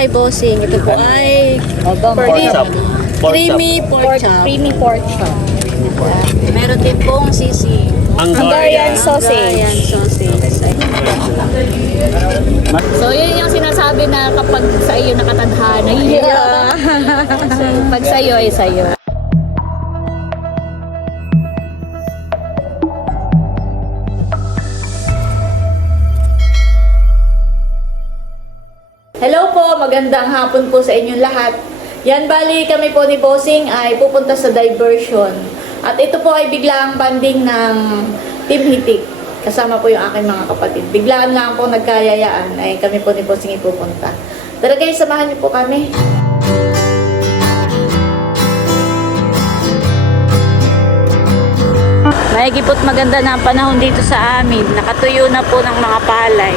kay Bossing. Ito po ay Pork chop. creamy pork chop. Creamy pork chop. Meron din pong sisig. Hungarian sausage. Hungarian sausage. So, yun yung sinasabi na kapag sa iyo nakatadhana. Yeah. So, pag sa iyo ay sa iyo. Hello po, magandang hapon po sa inyong lahat. Yan, bali kami po ni Bossing ay pupunta sa diversion. At ito po ay biglaang banding ng Team Hitik. Kasama po yung aking mga kapatid. Biglaan lang po nagkayayaan ay kami po ni Bossing ipupunta. Tara guys, samahan niyo po kami. Mahigipot maganda na ang panahon dito sa amin. Nakatuyo na po ng mga palay.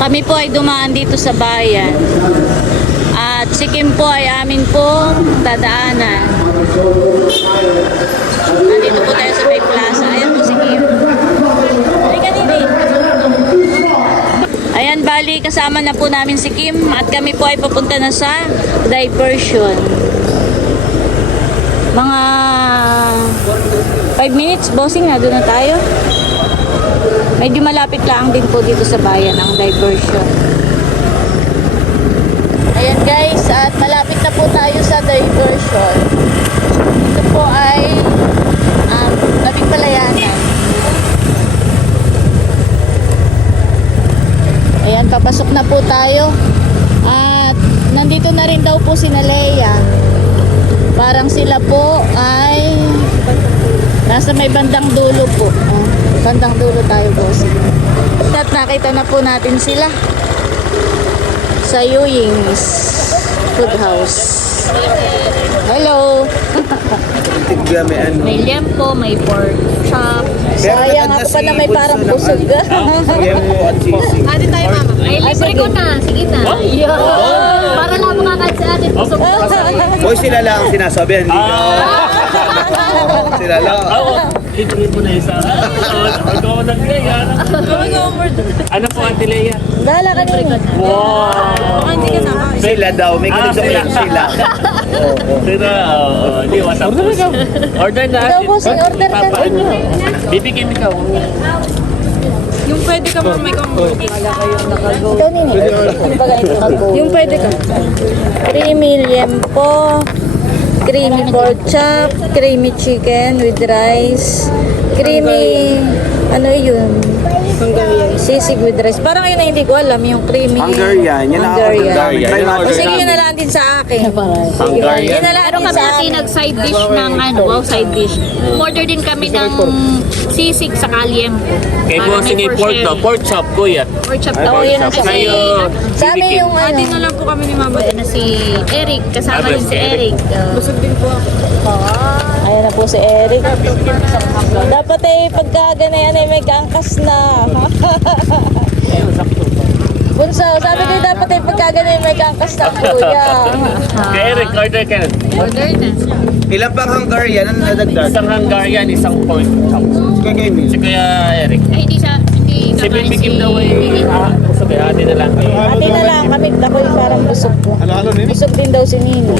Kami po ay dumaan dito sa bayan. At si Kim po ay amin po dadaanan. Nandito po tayo sa May Plaza. Ayan po si Kim. Halika din. Ayan, bali kasama na po namin si Kim at kami po ay papunta na sa diversion. Mga 5 minutes, Bossing, na doon na tayo. Medyo malapit lang din po dito sa bayan ang diversion. Ayan guys, at malapit na po tayo sa diversion. Ito po ay Labing Palayanan. Ayan, papasok na po tayo. At nandito na rin daw po si Nalea. Parang sila po ay nasa may bandang dulo po. Bandang dulo tayo, boss. At nakita na po natin sila sa Ewing's Food House. Hello! May lempo, may pork chop. Sayang ako pa na may parang busog. Ate tayo, mama. Ay, libre ko na. Sige na. Para lang makakain sa atin. Busog na. Boy, sila lang ang sinasabi. Hindi ka. Sila lang. Libre mo na isa. Ikaw nag-Leia. Ano po, Ate Leia? Dala ka na. Wow! Sila daw. May ganito lang sila. Sila, hindi, WhatsApp. Order na. Ikaw, boss, order ka. Bibigyan ikaw. Yung pwede ka mo may combo. Ikaw nini. Yung pwede ka. Creamy liempo, creamy pork chop, creamy chicken with rice, creamy, ano yun? Sisig with rice. Parang yun na hindi ko alam, yung creamy. Hungarian. Yan ang order namin. Try natin. O sige, yun na lang din sa akin. Hungarian. Yun na lang Pero din kami sa natin akin. nag-side dish ng side dish. Order din kami ng sisig sa liempo. Kay Para Bossing may ay pork daw. Pork chop, kuya. Pork chop Ay, daw. Oo, yun ang Chop. sa Kayo, Sa amin yung Ate ano. na lang po kami ni Mama. Ito na si Eric. Kasama Ah, din si si Eric. Eric. Busog din po ako. Ayan na po si Eric. Dapat ay pagkaga na yan ay may kaangkas na. Bunso, sabi ko dapat ay pagkaga na may kaangkas na kuya. Kay Eric, order ka na. Order na. Ilan pang Hungarian? Ano nadagdag? Isang Hungarian, isang pork chop. Kaya Emil. Si Kuya Eric. Ay, hindi siya. Hindi Si kakain Bibikim daw ay sabi, ate na lang. Ate na lang kami, ako yung parang busog ko. Busog din daw si Nini.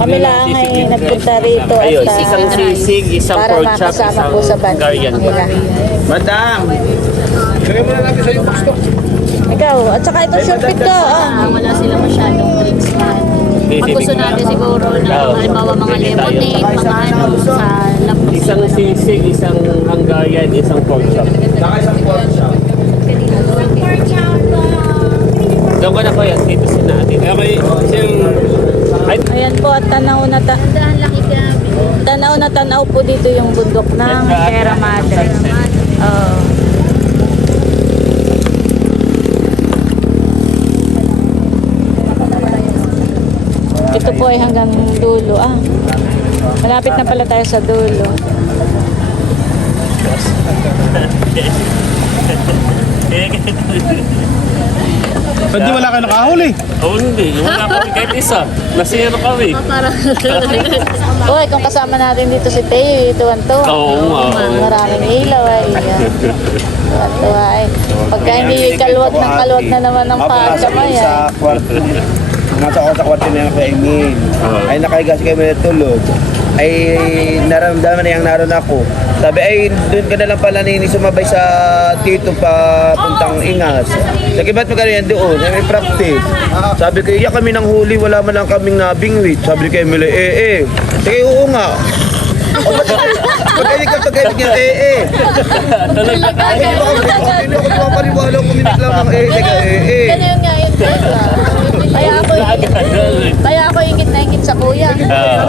Kami lang ay nagpunta rito Ayun, at isang sisig, isang para pork chop, makasama isang po sa band Hungarian. nila. Madam! Lagay mo na natin sa yung box to. Ikaw, at saka ito shortcut ko. Wala sila masyadong drinks na. Pag gusto natin siguro na halimbawa mga lemonade, mga ano sa lapos. Isang sisig, isang Hungarian, isang pork chop. Saka isang pork chop. Doon ko na kuya, dito si natin. Okay, Ayan po at tanaw na tanaw po dito yung bundok ng Sierra Madre. Ito po ay hanggang dulo. Malapit na pala tayo sa dulo. Ba't di wala kayo nakahuli? Oo, hindi. Wala kami kahit isa. Nasiro kami. Parang Uy, kung kasama natin dito si Teo, tuwan-tuwa. Oo nga. Maraming ilaw ay. Tuwan-tuwa ay. Pagka hindi kalwat ng kalwat na naman ng Ako nasa kamay sa kwarto. Nasa ako sa kwarto na kay Emil. Ay nakahiga si kami natulog. Ay naramdaman na yung naroon ako. Sabi ay doon ka na lang pala nini sumabay sa tito pa puntang Ingas. Sabi ba't magkano yan doon? Ay may practice. Sabi ko iya kami nang huli wala man lang kaming nabingwit. Sabi kay Emil Sige oo nga. O pagkainig niya Hindi ako tumapaniwala kung minig lang ng Ganun yun nga yun. Kaya ako ingit na ingit sa kuya.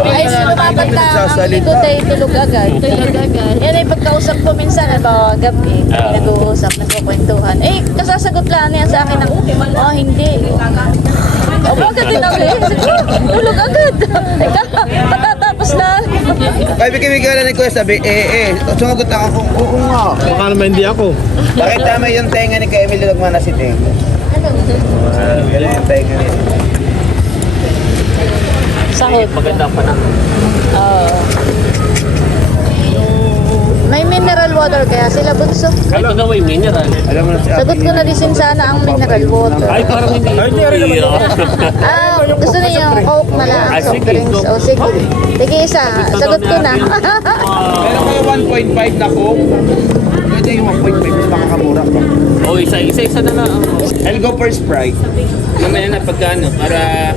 Ay, sumabanta ang likod ay tulog agad. Yan ay pagkausap ko minsan, gabi, nag-uusap, nagkukwentuhan. Eh, kasasagot lang niya sa akin ng, hindi. O, bakit din ako tulog agad. Patatapos na. Ay, bigyan ni Kuya sabi, sumagot ako, oo nga. Baka naman hindi ako. Bakit tama yung tenga ni Kuya Emil Lagmana si Tenga? Yan yung tenga niya. Sahod. Maganda pa na. Oo. May mineral water kaya sila bunso. Ito na may mineral. Alam mo na si Sagot ko na din sana ang mineral water. Ay, parang hindi. Gusto niya yung Coke na lang, Ah, soft sige, drinks. Coke. O sige. Sige isa, sagot ko na. Meron kayo 1.5 na Coke? Pwede yung 1.5 mas makakamura pa. Oh, isa na lang. I'll go for Sprite. Mamaya na pagkano para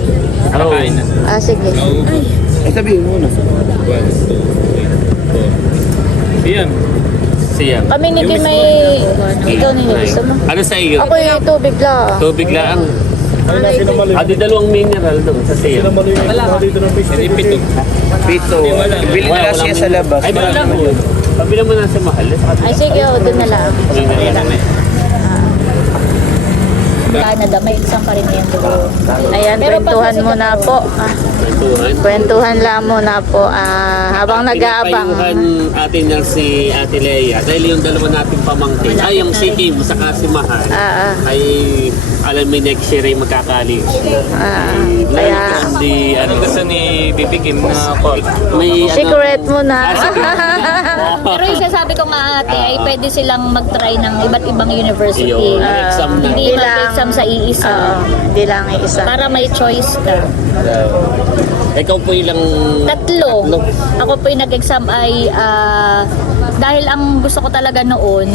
kakain na. Sige. Ay, sabihin mo na. 1, 2, 3, 4. Iyan. Siya. Kami ni Kim may... Ikaw nila gusto mo? Ano sa iyo? Ako yung tubig lang. Tubig lang. Ay, sinamali. Di dalawang mineral doon sa siya. Sinamali yung mga dito ng fish. Hindi pito. Pito. Bili na lang siya sa labas. Ay, wala lang. Pabila mo na sa mahal. Ay sige, doon na lang. Canada, may isang pa rin yung dulo. Ayan, kwentuhan mo na po. Kwentuhan lang muna po. Habang nag-aabang. Pinapayuhan atin na si Ate Lea. Dahil yung dalawa nating pamangkin. Ay, yung si Kim, saka si Mahal. Ay, alam mo next year ay magkakalig. Kaya, Di, ano Gusto ni Bibi Kim na Coke. may secret mo na. Pero yung sasabi ko nga ate ay pwede silang mag-try ng iba't ibang university. Yung exam na. Hindi mag-exam sa iisa. Hindi lang isa. Para may choice ka. Ikaw po ilang... Tatlo. Ako po yung nag-exam ay dahil ang gusto ko talaga noon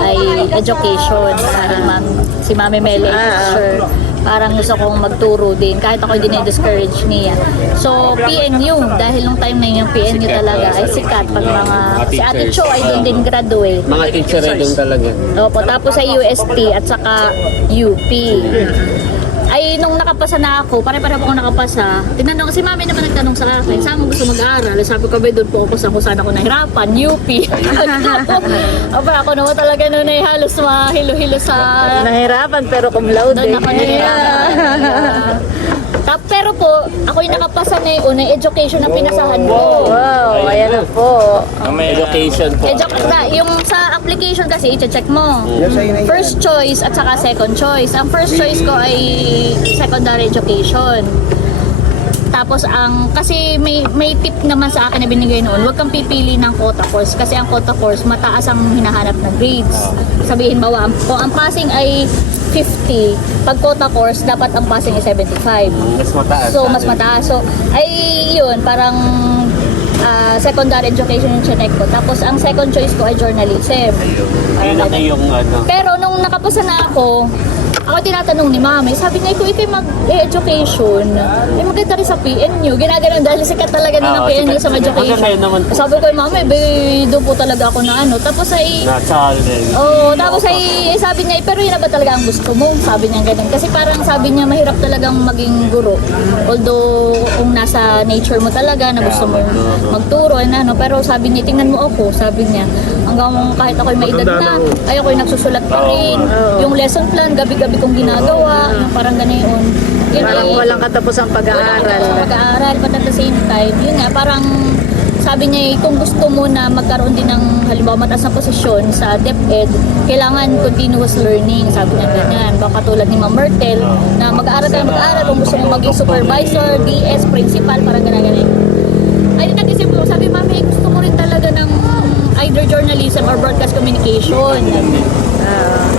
ay education. Dahil si Mami Meli teacher. Parang gusto kong magturo din kahit ako hindi na-discourage niya. So PNU dahil nung time na yun yung PNU talaga ay sikat pag mga si Ate Cho ay doon din graduate. Mga teacher ay doon talaga. Opo, tapos sa UST at saka UP. Ay, nung nakapasa na ako, pare-pare po ako nakapasa, tinanong, si Mami naman nagtanong sa akin, saan mo gusto mag-aaral? Sabi ko, doon po ako sa kung saan ako nahirapan, UP. Aba, ako naman talaga noon ay halos mahilo-hilo sa... Nahirapan pero cum laude. Doon ako nahirapan. Pero po, ako yung nakapasa na yung unang education na pinasahan ko. Wow, ayan na po. Education po. Yung sa application kasi, i-check mo. First choice at saka second choice. Ang first choice ko ay secondary education. Tapos kasi may tip naman sa akin na binigay noon, huwag kang pipili ng quota course kasi ang quota course mataas ang hinahanap na grades. Sabihin mo, kung ang passing ay 50, pag quota course dapat ang passing ay 75. Mas mataas. So mas mataas. So ay yun, parang secondary education yung chinek ko. Tapos ang second choice ko ay journalism. Yun na yung ano. Pero nung nakapasa na ako tinatanong ni Mami, sabi niya, kung ikaw mag-education, ay maganda rin sa PNU. Ginaganon dahil sikat talaga din ng PNU sa education. Sabi ko, Mami, doon po talaga ako na ano. Tapos ay... tapos ay sabi niya, pero yun na ba talaga ang gusto mo? Sabi niya ganun. Kasi parang sabi niya, mahirap talagang maging guro. Although, kung nasa nature mo talaga, na gusto mo magturo, pero sabi niya, tingnan mo ako, sabi niya. Hanggang kahit ako'y may edad na, ay ako'y nagsusulat pa rin. Yung lesson plan, gabi-gabi kong ginagawa, yung parang ganoon. Parang walang katapos ang pag-aaral. Pag-aaral, but at the same time, yun nga, parang sabi niya, kung gusto mo na magkaroon din ng halimbawa mataas na posisyon sa DepEd, kailangan continuous learning. Sabi niya ganyan. Baka tulad ni Ma'am Myrtle, na mag-aaral ka na mag-aaral kung gusto mo maging supervisor, DS, principal, parang ganyan. Ay, nag-isip ko, sabi, Mami, gusto ko rin talaga ng either journalism or broadcast communication.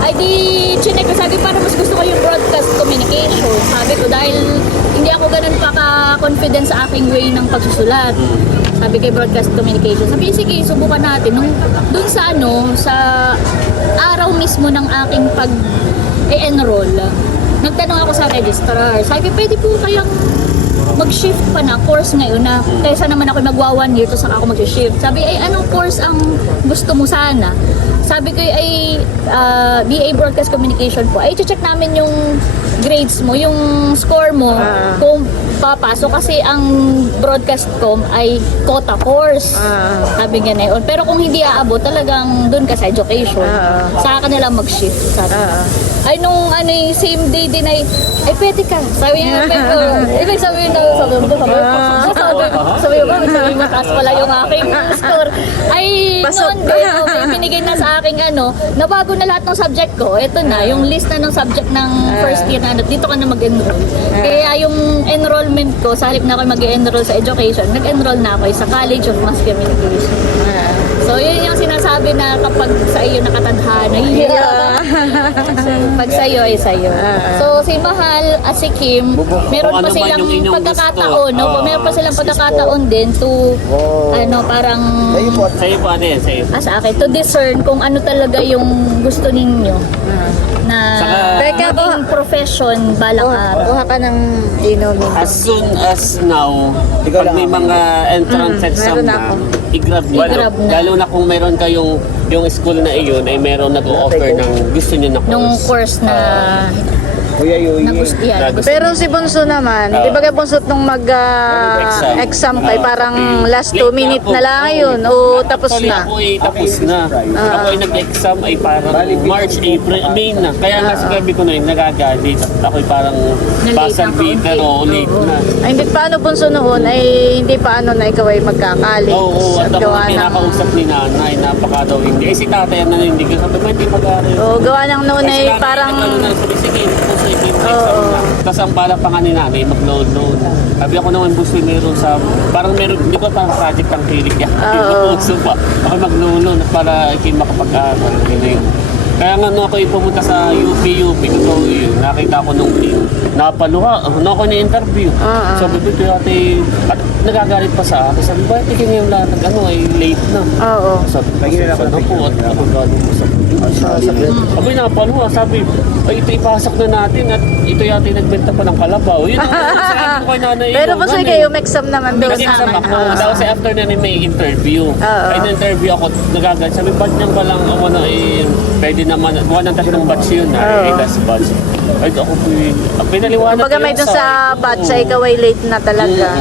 Ay di, chinek ko, sabi, parang mas gusto ko yung broadcast communication. Sabi ko, dahil hindi ako ganun pa-confident sa aking way ng pagsusulat. Sabi kay broadcast communication. Sabi, sige, subukan natin. Dun sa sa araw mismo ng aking pag-enroll, nagtanong ako sa registrar. Sabi, pwede po kayang mag-shift pa na course ngayon na kaysa naman ako magwa 1 year to saka ako mag-shift. Sabi, ay anong course ang gusto mo sana? Sabi ko ay BA Broadcast Communication po. Ay check namin yung grades mo, yung score mo kung papasok kasi ang broadcastcom ay quota course. Sabi nga na yun. Pero kung hindi aabot, talagang dun ka sa education. Sa kanila mag-shift. Sabi. Ay nung yung same day din ay pwede ka. Sabi niya, ibig sabihin na sabi mo, mataas pala yung aking score. Ay noon din, may binigay na sa aking nabago na lahat ng subject ko. Ito na, yung list na ng subject ng first year na dito ka na mag-enroll. Kaya yung enrollment ko, sa halip na ako mag-enroll sa education, nag-enroll na ako sa College of Mass Communication. So yun yung sinasabi na kapag sa iyo nakatadhana, pag sa iyo ay sa iyo. So si Mahal at si Kim, meron pa silang pagkakataon, meron pa silang pagkakataon din to parang Sa'yo po, ano yan? Sa'yo. sa akin, to discern kung ano talaga yung gusto ninyo na maging profession balang araw. Kuha ka ng inumin. As soon as now, Ikaw pag may lang. mga entrance exam meron na na, ako. i-grab nyo. I-grab na. Lalo na kung meron kayong yung school na iyon ay meron nag-o-offer ng gusto nyo na course. Nung course na Kuya Yui. na gusto yan. Pero si Bunso naman, di ba kay Bunso nung mag-exam kay parang last 2 minute na lang yun o tapos Actually, na? ako ay tapos na. Ako ay nag-exam ay parang March, April, May na. Kaya nga sabi ko na yun, nagagalit. Ako ay parang Na-late basal ang kaunti. pero late na. Ay, hindi paano Bunso noon ay hindi paano na ikaw ay magkakalit. Oo, at ako gawa ang ng kinakausap ni nanay, napaka daw hindi. Eh si tatay ang hindi ko sabi, hindi mag-aaral. gawa ng noon ay parang Sige, puso ikim na Oo. exam na. Tapos ang balak pa nga ni nanay, mag-load. Sabi ako naman, gusto meron sa, parang meron, di ba parang project ang kilig niya. Puso pa. Ako mag-load para ikim makapag-aaral. Ganun. Kaya nga nung ako pumunta sa UP, totoo yun, nakita ko nung napaluha, nung ako na-interview. Sabi ko, ate, at nagagalit pa sa akin. Sabi, bakit ikin yung lahat, ay late na. Oo. Sabi ko, sana po, at ako galing ko sa Sabi, napaluha, sabi, ay ito ipasok na natin at ito yata yung nagbenta pa ng kalabaw. Yun ang sabi ko kay nanay. Pero Bunso kayo exam naman doon. Nag-exam ako. Tapos after na may interview. Ay na-interview ako, nagagalit. Sabi, ba't niyang walang pwede naman, buwan ng tatlong batch yun. Ay, last batch. Ay, ako po pinaliwanag. Kumbaga may doon sa batch ay ikaw ay late na talaga.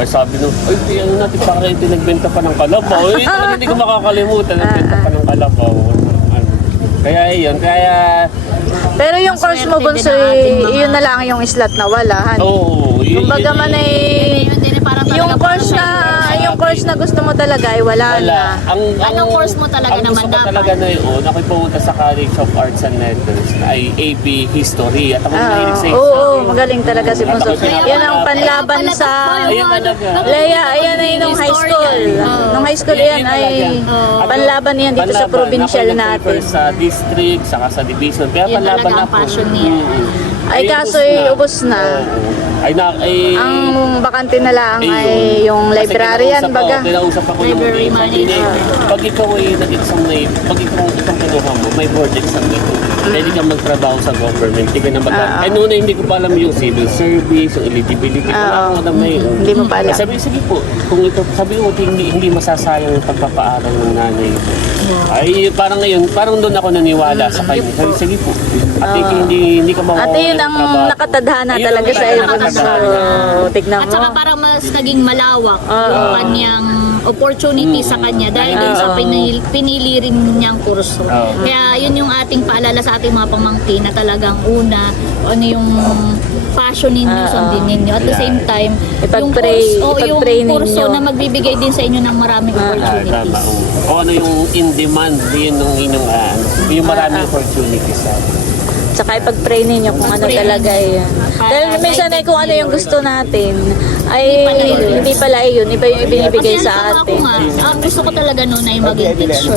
Ay sabi nung, ay ano natin, para ito nagbenta pa ng kalabaw. Ay, talaga hindi ko makakalimutan, nagbenta pa ng kalabaw. Kaya yun, Pero yung course mo Bunso, yun na lang yung slot na wala. oo. Kumbaga man ay Yun din parang yung course na gusto mo talaga ay wala na. Anong course mo talaga ang naman gusto ko dapat? talaga na yun, ako'y pumunta sa College of Arts and Letters na ay AP History. At ako mahilig sa history. Oo, magaling talaga si Bunso. Yan ang panlaban sa Ayun talaga. Leia, ayan ay nung high school. Nung high school yan ay panlaban yan dito sa provincial Ako natin. nag-prefer sa district, saka sa division. Kaya Yun panlaban talaga ang ako. passion niya. Ay kaso ay ubos na. Ang bakante na lang ay yung librarian baga. Kinausap ako yung Library manager. Pag ikaw ay nag-exam na yun, pag ikaw itong kinuha mo, may board exam na ito. Pwede kang magtrabaho sa government. Hindi ka na ay noon hindi ko pa alam yung civil service, yung eligibility. Wala akong alam na yun. Hindi mo pa alam. Sabi, sige po, kung ito, sabi ko, hindi masasayang yung pagpapaaral ng nanay ko. Ay, parang ngayon, parang doon ako naniwala sa kanya. Sabi, sige po. At hindi ka mawawalan Ate yun ng ang trabaho. nakatadhana Ayun talaga ang sa iyo. nakatadhana. So, tignan At saka mo. parang mas mas naging malawak yung kanyang opportunity sa kanya dahil dun sa pinili rin niyang kurso. Kaya yun yung ating paalala sa ating mga pamangkin na talagang una, ano yung passion ninyo, sundin ninyo. At the same time, yung kurso na magbibigay din sa inyo ng maraming opportunities. O ano yung in demand, yun yung inyong yung maraming opportunities. Tsaka ipag-pray ninyo kung ano talaga yun. Dahil minsan ay kung ano yung gusto natin, ay hindi pala yun. Iba yung ibinibigay Kasi sa ako atin. nga, gusto ko talaga noon ay maging teacher.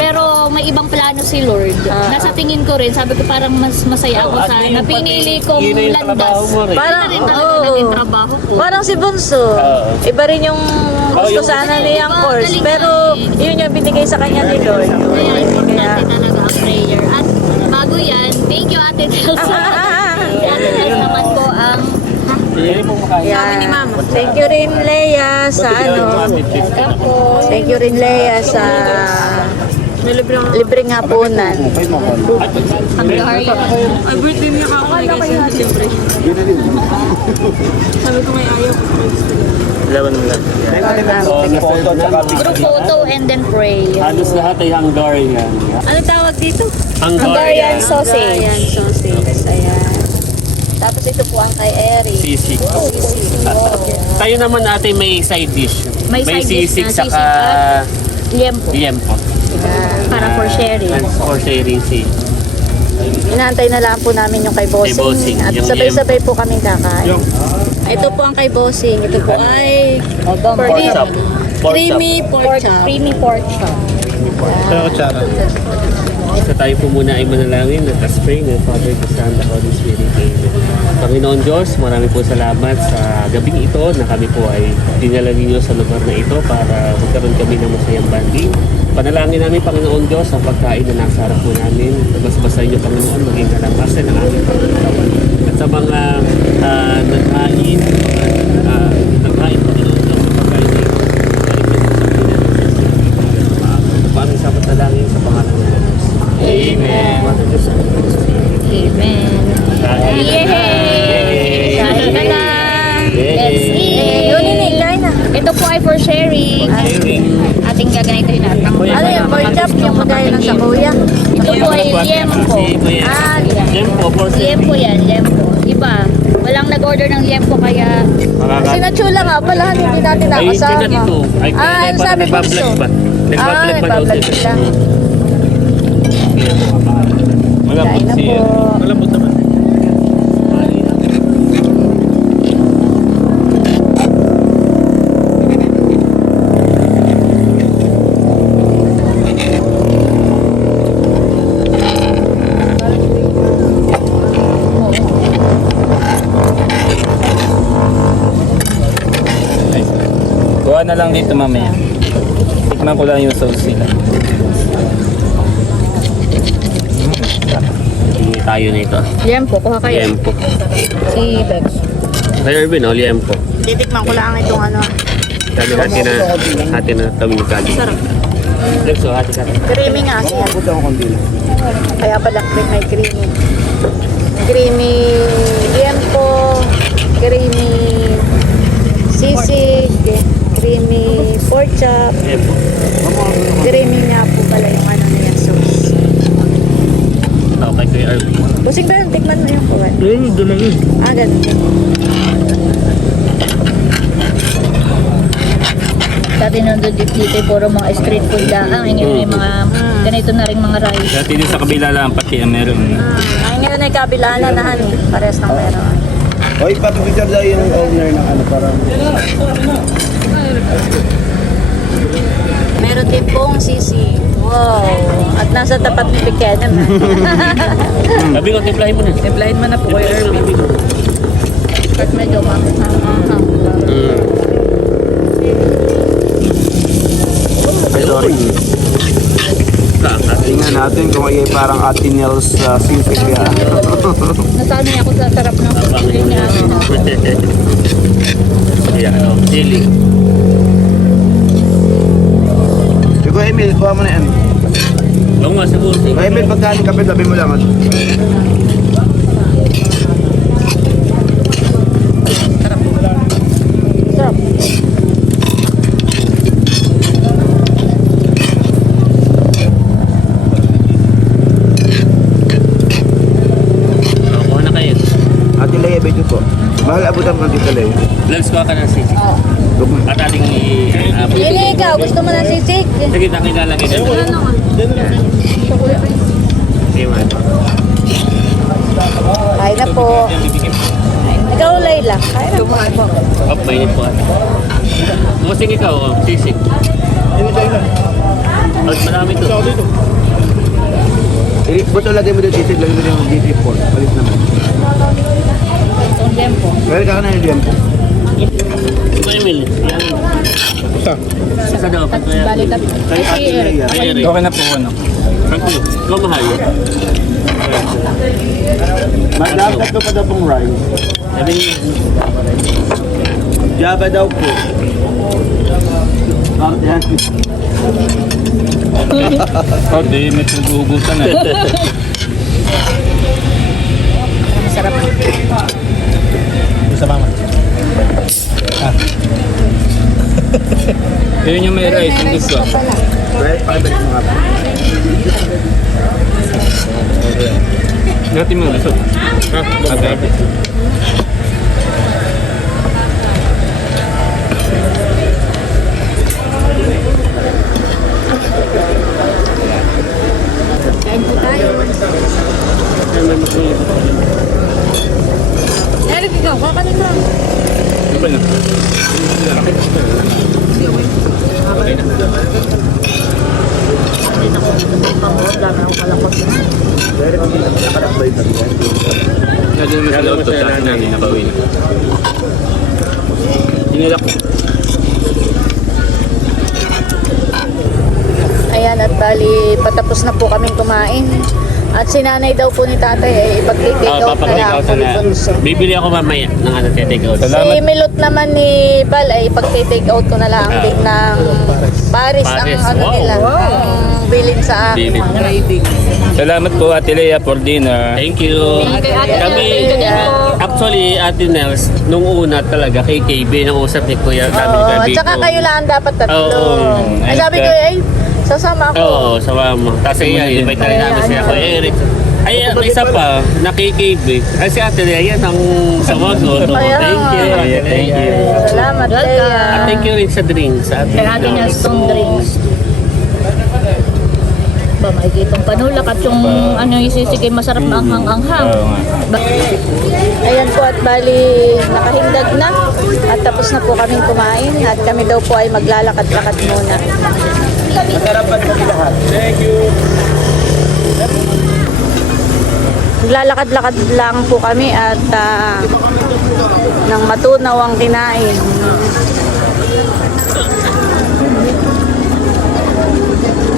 Pero may ibang plano si Lord. Nasa tingin ko rin, sabi ko parang mas masaya ako sa napinili kong landas. Parang, Yun na rin talaga naging trabaho ko. Parang si Bunso. Iba rin yung gusto sana niyang course. Pero yun yung binigay sa kanya ni Lord. Kaya importante talaga ang prayer. At bago yan, thank you Ate Delsa. Si Ate Delsa naman po ang Yeah. Thank you rin Leia sa ano. Thank you rin Leia sa libreng hapunan. Hungarian. Ay, birthday niya ako na guys. Siyempre. Sabi ko may ayaw. Group photo and then pray. Halos lahat ay Hungarian. Ano tawag dito? Hungarian sausage. Hungarian sausage. Ayan. Tapos ito po ang kay Eric. sisig. Tayo naman ate may side dish. May side dish sisig na saka sisig at liempo. liempo. Para for sharing. For sharing si. Inaantay na lang po namin yung kay Bossing. Kay Bossing, At yung sabay-sabay po kaming kakain. Ito po ang kay Bossing. Ito po ay Pork chop. creamy pork chop. Creamy pork chop. Kaya kutsara. So tayo po muna ay manalangin at pray ng Father, the Son, the Holy Spirit. Amen. Panginoon Diyos, marami po salamat sa gabing ito na kami po ay dinala ninyo sa lugar na ito para magkaroon kami ng masayang banding. Panalangin namin, Panginoon Diyos, ang pagkain na nasa harap po namin. Nagbasa inyo, Panginoon, maging kalamasan ng aming Panginoon. At sa mga naghain, Panginoon Diyos, sa pagkain na ito, maraming sa panalangin sa pangalan ng Diyos. Amen. Amen. Yay! Kain ka na! Let's eat! Yun yun, kain na. Ito po ay for sharing. Ating gaganitoy natin. Ano yung pork chop? Yung magaya ng sa kuya? Ito po ay liempo. Liempo, pork Liempo yan, liempo. Iba. Walang nag-order ng liempo kaya Sinachula nga pala, hindi natin nakasama. Ano sabi po so? Nagbablog pa daw lang. Malambot Kain na siya. po. Malambot naman. Kuha na lang dito mamaya. Tikman ko lang yung sauce nila. Hindi tayo nito. liempo. Kuha kayo. Liempo. Si Bex. Kay Irvin, liempo. Titikman ko lang itong ano. Hati na kami ni Kali. Sarap. Let's go, hati. Creamy nga siya. Puto ako kundi lang. Kaya pala may creamy. Creamy liempo, creamy sisig, creamy pork chop, Liempo. creamy nga po pala yung ano na yung sauce. Okay, kay Irvin. Busing ba yun? Tikman mo yung kuwan. Doon lang yun. Ganun. Dati nandun dito puro mga street food lang. Ngayon yung mga ganito na rin mga rice. Dati din sa kabila lang, pati meron. Ay, ngayon ay kabilaan na honey. Parehas ng meron. Oy, papipicture daw yung owner ng ano, parang... Meron din pong sisig. Wow. At nasa tapat ni Piquet naman. Sabi ko, timplahin mo na. Timplahin mo na po kayo, Irvin. At medyo Sorry. Tingnan natin kung ay parang Atinels sisig ya. nasanay ako sa sarap ng pagkain niya. Ayan, chili. Ikaw, Emil, kuha mo na yan. Oo nga, siguro. Ikaw, Emil, pagkain kape, sabi mo lang. Gloves ko ka ng sisig. At ating Hindi ikaw, gusto mo ng sisig? Sige, nakilala kita. Sige, man. Kain na po. Ikaw, Layla. Kain na po. Up, mainit po. Musing ikaw, sisig. At marami to. Buto lagay mo dito, lagay mo yung GT Ford. Palit naman. Itong tempo. Pwede ka na yung tempo. Emil, yan. Isa daw, patuloy. Bali, Kay Ate Leia. Kay Eric. Okay na po ano. Frankie, ikaw mahal. Madam, tatlo pa daw pong rice. Sabi niya, Java daw po. Oh, di, may pag-uugutan eh. Masarap. Sa mama. Yun yung may rice, yung gusto. Right, pakibalik mo nga po. Dati mo gusto. Okay. Kain po tayo. Eric, ikaw, kakanin mo. Ano ba na? Dami akong kalakot. Nadun mo sa loob to, sa akin namin nakawin. Tinilak ko. Ayan, at bali, patapos na po kaming kumain. At si nanay daw po ni tatay ay ipag-take out na papag-take lang out po ni na. Bunso. Bibili ako mamaya ng ano, take out. Salamat. Si Milot naman ni Bal ay ipag-take out ko na lang din ng Paris ang Paris. ano Wow. nila, ang bilin sa akin. Bilin. Salamat po Ate Leia for dinner. Thank you. Kay Ate Kami, Nels, thank you din po. actually, Ate Nels, nung una talaga kay KB, nang usap ni Kuya, sabi ni Oo, Kuya at Biko. saka kayo lang dapat tatlo. Oo. Ay sabi ko, ay, sasama ako. Oo, sama mo. Tapos ay, invite na rin namin siya Kuya Eric. Ay, ang isa pa, nakikib. Ay, si Ate Lea, ang sawagot. Kaya Thank you. nga. Ate Thank you. Salamat, Welcome. Leia. At thank you rin sa drinks. Ate Kay Ate Nels, itong drinks. Ba, makikita yung panulak at yung ano yung sisigay masarap na anghang-anghang. Oo nga. Ayan po at bali nakahindag na at tapos na po kaming kumain at kami daw po ay maglalakad-lakad muna. Masarapan kami lahat. Thank you. Maglalakad-lakad lang po kami at nang matunaw ang kinain.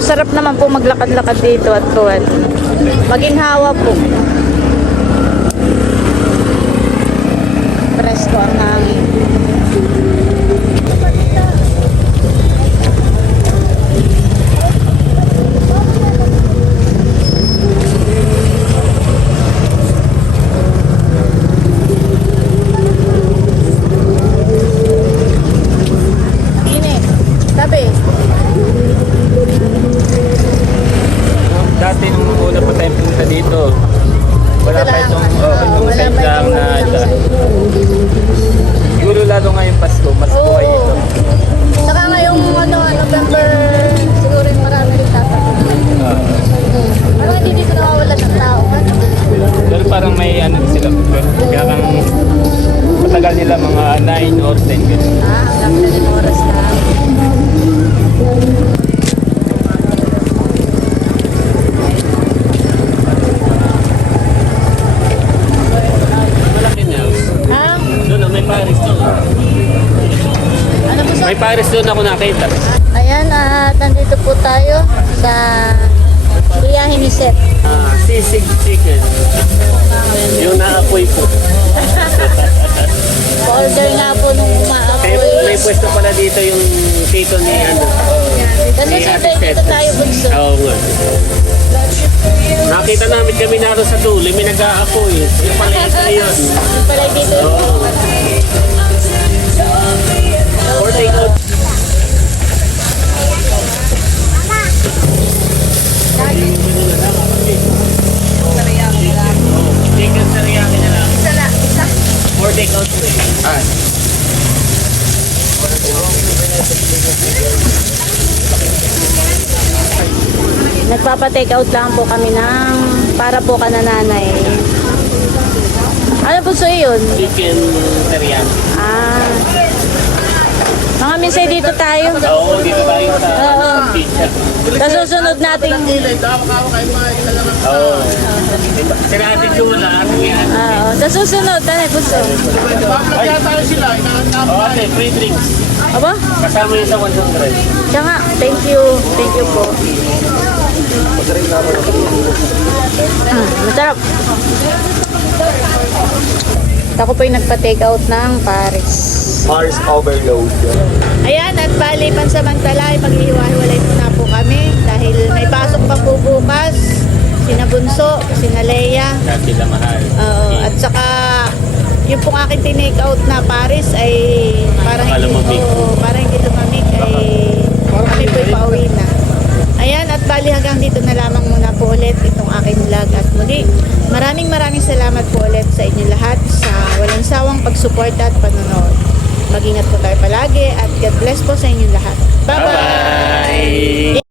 Sarap naman po maglakad-lakad dito at kuwan. Maginhawa po. Presko ang hangin. Init. Tabi. Dati nung una pa tayo punta dito, wala pa itong wala side pa lang itong na ito. side. Siguro lalo ngayong Pasko, mas buhay ito. Saka ngayong November, siguro yung marami rin tatanong. Parang hindi dito nawawalan ng tao. Pero parang may ano sila, kaya kang matagal nila mga 9 or 10 ganun. Hanggang na din oras na. Malaki na. Ha? Doon, may Paris doon. Ano po sa... May Paris doon ako nakita. Ayan, at nandito po tayo sa biyahe ni Seth. Sisig chicken. Yung naapoy po. Pa-order nga po nung May umaapoy. pwesto pala dito yung tito ni ano. Kasi ni Ate siyempre dito Seth. tayo bunso. Oo nga. Nakita namin kami naroon sa dulo, may nag-aapoy. Yung pala ito yun. Pala dito. Oo. Or take out. Chicken teriyaki na lang. Isa na, isa. Or take out please. Nagpapa-take out lang po kami ng para po ka na nanay. Ano po so yun? Chicken teriyaki. Ah. Mga minsay dito tayo. Oo, dito tayo sa Oo. pizza. Sa susunod nating Oo. Sila Ate Chula. sa susunod tanay puso. Oo, ate, free drinks. Aba? Kasama yun sa 100. Siya nga. Thank you. Thank you po. Masarap. Ako po yung nagpa-take out ng Paris. Mars overload. Ayan, at bali pansamantala ay maghihiwa-hiwalay muna po kami dahil may pasok pa po bukas. Sina Bunso, sina Leia. Dati lang mahal. At saka yung pong aking tinake out na Paris ay parang Baka lumamig. parang hindi lumamig ay kami po pauwi na. Ayan, at bali hanggang dito na lamang muna po ulit itong aking vlog at muli. Maraming salamat po ulit sa inyo lahat sa walang sawang pagsuporta at panonood. Mag-ingat po tayo palagi at God bless po sa inyong lahat. Bye-bye! Bye!